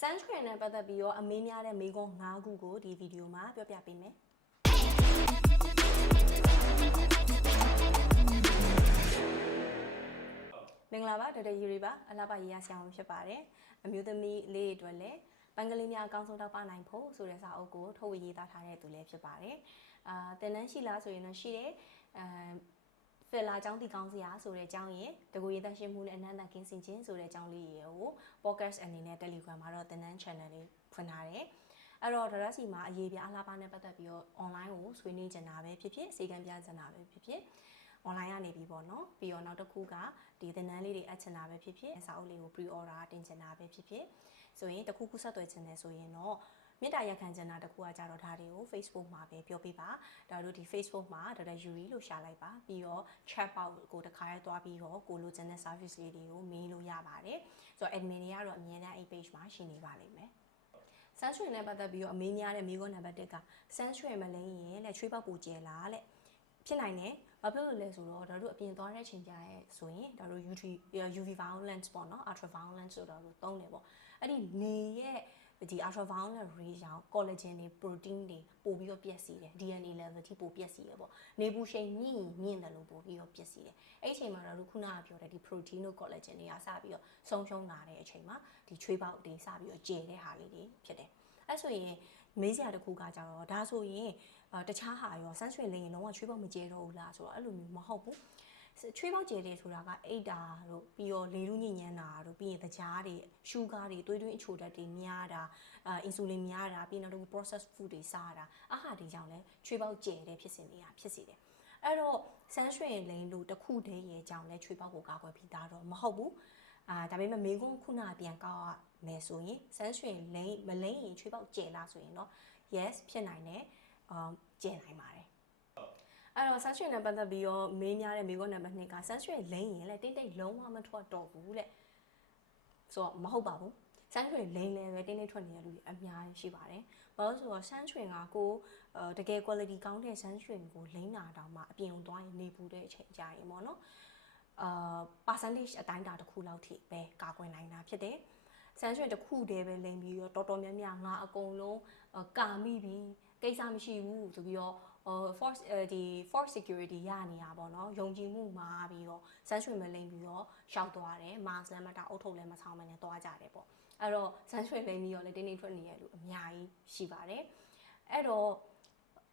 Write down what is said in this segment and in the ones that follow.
sunscreen နဲ့ပတ်သက်ပြီးတော့အမေးများတဲ့မေးခွန်း၅ခုကိုဒီဗီဒီယိုမှာပြောပြပေးမယ်မင်္ဂလာပါဒေါက်တာယူရီပါအလားပါရေးရဆရာဝန်ဖြစ်ပါတယ်အမျိုးသမီးလေးတွေအတွက်လည်းပန်းကလေးများအကောင်းဆုံးတောက်ပနိုင်ဖို့ဆိုတဲ့စာအုပ်ကိုထုတ်ဝေရေးသားထားတဲ့သူလည်းဖြစ်ပါတယ်အာတင်နန်းရှိလားဆိုရင်တော့ရှိတယ်အဲ ဖီလာចောင်းတီကောင်းစရာဆိုတဲ့အကြောင်းရယ်တကူရေးတရှိမှုနဲ့အနန္တကင်းစင်ခြင်းဆိုတဲ့အကြောင်းလေးရေကို podcast အနေနဲ့ Telegram မှာတော့တင်နန်း channel လေးဖွင့်ထားတယ်အဲ့တော့ဒါရစီမှာအရေးပြအလားပါနဲ့ပတ်သက်ပြီးတော့ online ကိုဆွေးနွေးကြတာပဲဖြစ်ဖြစ်စေကံပြကြတာပဲဖြစ်ဖြစ် online ကနေပြီးပေါ့နော်ပြီးတော့နောက်တစ်ခုကဒီသင်တန်းလေးတွေအပ်ချင်တာပဲဖြစ်ဖြစ်စာအုပ်လေးကို pre order တင်ချင်တာပဲဖြစ်ဖြစ်ဆိုရင်တစ်ခုခုဆက်သွယ်ချင်တယ်ဆိုရင်တော့ မေတ္တာရက်ခံချင်တာတစ်ခုကကြတော့ဒါတွေကို Facebook မှာပဲပြောပြပါဒါတို့ဒီ Facebook မှာဒေါက်တာယူရီလို့ရှာလိုက်ပါပြီးတော့ chat box ကိုတစ်ခါရဲသွားပြီးတော့ကိုလိုချင်တဲ့ service လေးတွေကိုမေးလို့ရပါတယ်ဆိုတော့ admin တွေကတော့အမြဲတမ်းအဲ့ page မှာရှိနေပါလိမ့်မယ်ဆန်းရွှေနဲ့ပတ်သက်ပြီးတော့အမေးများတဲ့မိခွန်းနံပါတ်1ကဆန်းရွှေမလိမ့်ရင်လက်ချွေးပေါက်ပူကျဲလားလက်ဖြစ်နိုင်တယ်။ဘာဖြစ်လို့လဲဆိုတော့ဒါတို့အပြင်သွားတဲ့ချိန်ကြရဲဆိုရင်ဒါတို့ UV UV violence ပေါ့နော် ultra violence ဆိုတော့တို့သုံးတယ်ပေါ့။အဲ့ဒီနေရဲ့ ဒီ ultra violet ray ကြောင့် collagen တွေ protein တွေပို့ပြီးတော့ပျက်စီးတယ် DNA level ထိပိုပျက်စီးတယ်ပေါ့နေပူချိန်မြင့်ရင်မြင့်တယ်လို့ပို့ပြီးတော့ပျက်စီးတယ်အဲ့ဒီအချိန်မှာတော့ခုနကပြောတဲ့ဒီ protein တို့ collagen တွေကစပြီးတော့ဆုံးရှုံးလာတဲ့အချိန်မှာဒီချွေးပေါက်တွေစပြီးတော့ကျယ်တဲ့ဟာလေးတွေဖြစ်တယ်အဲ့ဆိုရင်မေးစရာတစ်ခုကကြတော့ဒါဆိုရင်တခြားဟာရောဆန်းဆွေလင်းရင်လုံးဝချွေးပေါက်မကျဲတော့ဘူးလားဆိုတော့အဲ့လိုမျိုးမဟုတ်ဘူး ချွေးပေါက်ကျဲတယ်ဆိုတာကအိတ်တာတို့ပြီးတော့လေလူညဉ့်ညမ်းတာတို့ပြီးရင်တကြားတွေရှူဂါတွေသွေးတွင်းအချိုဓာတ်တွေများတာအာအင်ဆူလင်များတာပြီးနောက်တော့ processed food တွေစားတာအဟာဒီကြောင့်လဲချွေးပေါက်ကျဲတဲ့ဖြစ်စဉ်တွေကဖြစ်စေတယ်အဲ့တော့ဆန်းရွှင်လိန်လို့တခုတည်းရဲ့ကြောင့်လဲချွေးပေါက်ကိုကာကွယ်ပြီးသားတော့မဟုတ်ဘူးအာဒါပေမဲ့မေကွန်းခုနပြန်ကောက်ရမယ်ဆိုရင်ဆန်းရွှင်လိန်မလိန်ရင်ချွေးပေါက်ကျဲလားဆိုရင်တော့ yes ဖြစ်နိုင်တယ်အာကျဲနိုင်ပါတယ် အဲ့တော့ဆန်းရွှင်နဲ့ပတ်သက်ပြီးတော့မေးများတဲ့မေကွန်းနံပါတ်2ကဆန်းရွှင်လိန်ရင်လဲတိတ်တိတ်လုံးဝမထွက်တော့ဘူးတဲ့ဆိုတော့မဟုတ်ပါဘူးဆန်းချွင်လိမ့်လဲပဲတင်းတင်းထွက်နေတဲ့လူတွေအများကြီးရှိပါတယ်။ဘာလို့ဆိုတော့ဆန်းချွင်ကကိုတကယ် quality ကောင်းတဲ့ဆန်းချွင်ကိုလိမ့်တာတောင်မှအပြင်ကိုသွားရင်နေပူတဲ့အချိန်ကြာရင်ပေါ့နော်။အာ percentage အတိုင်းတာတစ်ခုလောက်ထိပဲကာကွယ်နိုင်တာဖြစ်တယ်။ ဆန်းချွင်တစ်ခုတည်းပဲလိမ့်ပြီးတော့တော်တော်များများငါအကုန်လုံးကာမိပြီးကိစ္စမရှိဘူးဆိုပြီးတော့ဟို force ဒီ force security ရနေတာပေါ့နော်ယုံကြည်မှုမှာပြီးတော့ဆန်းရွှေမလိမ့်ပြီးတော့ရှောက်သွားတယ် mask လည်းမတာအုတ်ထုတ်လည်းမဆောင်မနဲ့သွားကြတယ်ပေါ့အဲ့တော့ဆန်းရွှေလိမ့်ပြီးတော့လည်းတင်းတင်းထွက်နေရလူအများကြီးရှိပါတယ်အဲ့တော့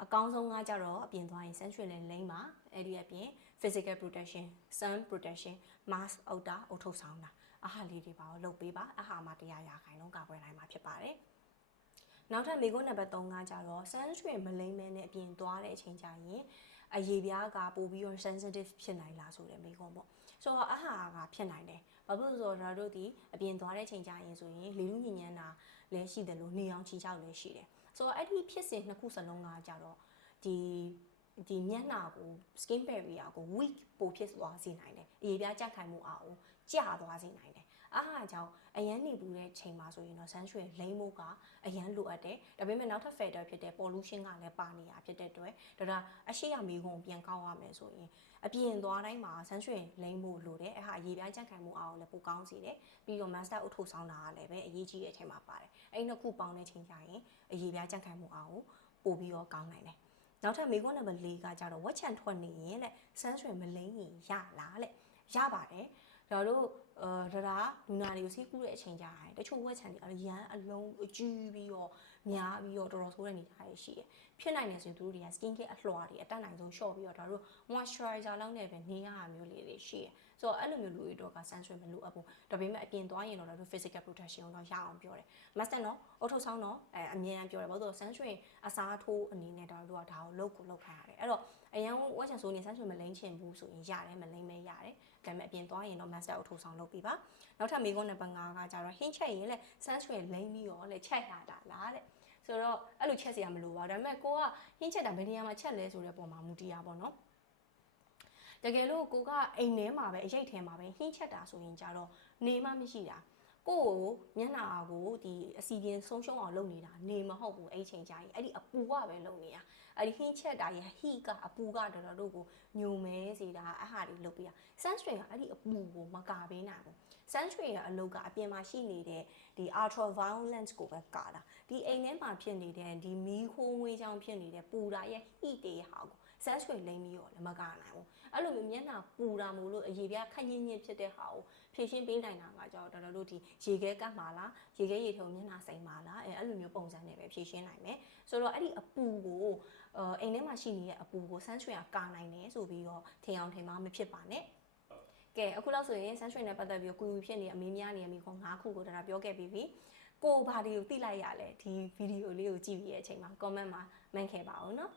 အကောင်းဆုံးကကြတော့အပြင်သွားရင် sun ရွှေလည်းလိမ့်ပါအဲ့ဒီအပြင် physical protection sun protection mask အုတ်တာအုတ်ထုတ်ဆောင်တာ အဟာလေးတွေပါတော့လုပ်ပေးပါအဟာမှာတရားရာခိုင်နှုန်းကာကွယ်နိုင်မှာဖြစ်ပါတယ်နောက်ထပ်မိကုန်းနံပါတ်3ကကြတော့ sun ရွှေမလိမ့်မဲနဲ့အပြင်သွားတဲ့အချိန်ကျရင်အရေပြားကပို့ပြီးတော့ sensitive ဖြစ်နိုင်လားဆိုတဲ့မိကုန်းပေါ့ဆိုတော့အဟာကဖြစ်နိုင်တယ်ဘာဖြစ်လို့ဆိုတော့တို့ဒီအပြင်သွားတဲ့ချိန်ကျရင်ဆိုရင်လေလူညဉ့်ညမ်းတာလည်းရှိတယ်လို့နေအောင်ချီချောက်လည်းရှိတယ်ဆိုတော့အဲ့ဒီဖြစ်စဉ်နှစ်ခုစလုံးကကြတော့ဒီ ဒီမျက်နှာကို skin barrier ကို weak ပိုဖြစ်သွားစေနိုင်တယ်။အရေးပြားကြက်ခိုင်မှုအားကိုကျသွားစေနိုင်တယ်။အားဟာကြောင့်အရန်နေပူတဲ့ချိန်မှာဆိုရင်တော့ sunscreen လိမ့်မှုကအရန်လိုအပ်တယ်။ဒါပေမဲ့နောက်ထပ် factor ဖြစ်တဲ့ pollution ကလည်းပါနေတာဖြစ်တဲ့အတွက်ဒါဒါအရှိရမီးကုန်ပြန်ကောက်ရမယ်ဆိုရင်အပြင်သွားတိုင်းမှာ sunscreen လိမ့်မှုလိုတယ်။အဟာအရေးပြားကြက်ခိုင်မှုအားကိုလည်းပိုကောင်းစေတယ်။ပြီးတော့ master အုပ်ထုတ်ဆောင်တာကလည်းပဲအရေးကြီးတဲ့အချိန်မှာပါတယ်။အဲ့နှစ်ခုပေါင်းတဲ့ချိန်ကျရင်အရေးပြားကြက်ခိုင်မှုအားကိုပိုပြီးတော့ကောင်းနိုင်တယ်။ နောက်ထပ်မေခွန်းနံပါတ်၄ကကြတော့ဝက်ချန်ထွက်နေရင်လက်ဆန်းဆွေမလိမ့်ရင်ရလားလက်ရပါတယ်ဒါတို့ အာဒရာလူနာတွေကိုစီးကူးတဲ့အချိန်ကြာတယ်တချို့ဝက်ချန်တွေအရန်အလုံးအကျူးပြီးတော့များပြီးတော့တော်တော်ဆိုးတဲ့နေသားတွေရှိတယ်ဖြစ်နိုင်တယ်ဆိုရင်သူတို့တွေက skin care အလှော်တွေအတက်နိုင်ဆုံးလျှော့ပြီးတော့ဒါတို့ moisturizer လောက်နဲ့ပဲနေရတာမျိုးလေးတွေရှိတယ်ဆိုတော့အဲ့လိုမျိုးလူတွေတော့က sunscreen မလိုအပ်ဘူးဒါပေမဲ့အပြင်သွားရင်တော့ဒါတို့ physical protection ကိုတော့ရအောင်ပြောတယ် master နော်အုတ်ထုတ်ဆောင်တော့အဲအမြဲတမ်းပြောတယ်ဘာလို့လဲ sunscreen အစားထိုးအနေနဲ့ဒါတို့ကဒါကိုလုတ်ကိုလုတ်ခိုင်းရတယ်အဲ့တော့အရန်ဝက်ချန်ဆိုနေ sunscreen မလိမ့်ချင်ဘူးဆိုရင်ရတယ်မလိမ့်မဲရတယ်ဒါပေမဲ့အပြင်သွားရင်တော့ master အုတ်ထုတ်ဆောင်လုပ်ပြီးပါနောက်ထပ်မေကွန်းနံပါတ်5ကကြတော့ဟင်းချက်ရင်လေ sunscreen လိမ့်ပြီးရောလေချက်ရတာလားတဲ့ဆိုတော့အဲ့လိုချက်စရာမလိုပါဘူးဒါပေမဲ့ကိုကဟင်းချက်တာဘယ်နေရာမှာချက်လဲဆိုတဲ့ပုံမှာမူတည်ရပါတော့တကယ်လို့ကိုကအိမ်ထဲမှာပဲအရိတ်ထဲမှာပဲဟင်းချက်တာဆိုရင်ကြတော့နေမှမရှိတာ ကိုကိုမျက်နှာကိုဒီအစီရင်ဆုံးရှုံးအောင်လုပ်နေတာနေမဟုတ်ဘူးအဲ့ချိန်ကြာရင်အဲ့ဒီအပူကပဲလုပ်နေတာအဲ့ဒီဟင်းချက်တာရဟိကအပူကတော်တော်တို့ကိုညုံမဲစေတာအဟာတွေလုပ်ပြရ sunscreen ကအဲ့ဒီအပူကိုမကာပေးနိုင်ဘူး sunscreen ရဲ့အလုပ်ကအပြင်မှာရှိနေတဲ့ဒီ ultra violence ကိုပဲကာတာဒီအိမ်ထဲမှာဖြစ်နေတဲ့ဒီမီးခိုးငွေးချောင်းဖြစ်နေတဲ့ပူတာရဲ့ heat တွေဟာကို sunscreen လိမ့်ပြီးတော့လည်းမကာနိုင်ဘူးအဲ့လိုမျိုးမျက်နှာပူတာမို့လို့အရေပြားခက်ညင်းညင်းဖြစ်တဲ့ဟာကိုဖြည့်ရှင်းပေးနိုင်တာကကြောင့်တော်တော်တို့ဒီရေခဲကတ်မှာလားရေခဲရေထုံမျက်နှာစိမ်မှာလားအဲအဲ့လိုမျိုးပုံစံနဲ့ပဲဖြည့်ရှင်းနိုင်မယ်ဆိုတော့အဲ့ဒီအပူကိုအဲအိမ်ထဲမှာရှိနေတဲ့အပူကို sunscreen ကကာနိုင်တယ်ဆိုပြီးတော့ထင်အောင်ထင်မှာမဖြစ်ပါနဲ့ကဲအခုလောက်ဆိုရင် sunscreen နဲ့ပတ်သက်ပြီးတော့ကူကူဖြစ်နေအမေးများနေအမိခွန်၅ခုကိုဒါပြောခဲ့ပြီးပြီကိုဘာဒီကိုသိလိုက်ရလဲဒီဗီဒီယိုလေးကိုကြည့်ပြီးရဲ့အချိန်မှာ comment မှာမှန်ခဲ့ပါအောင်နော်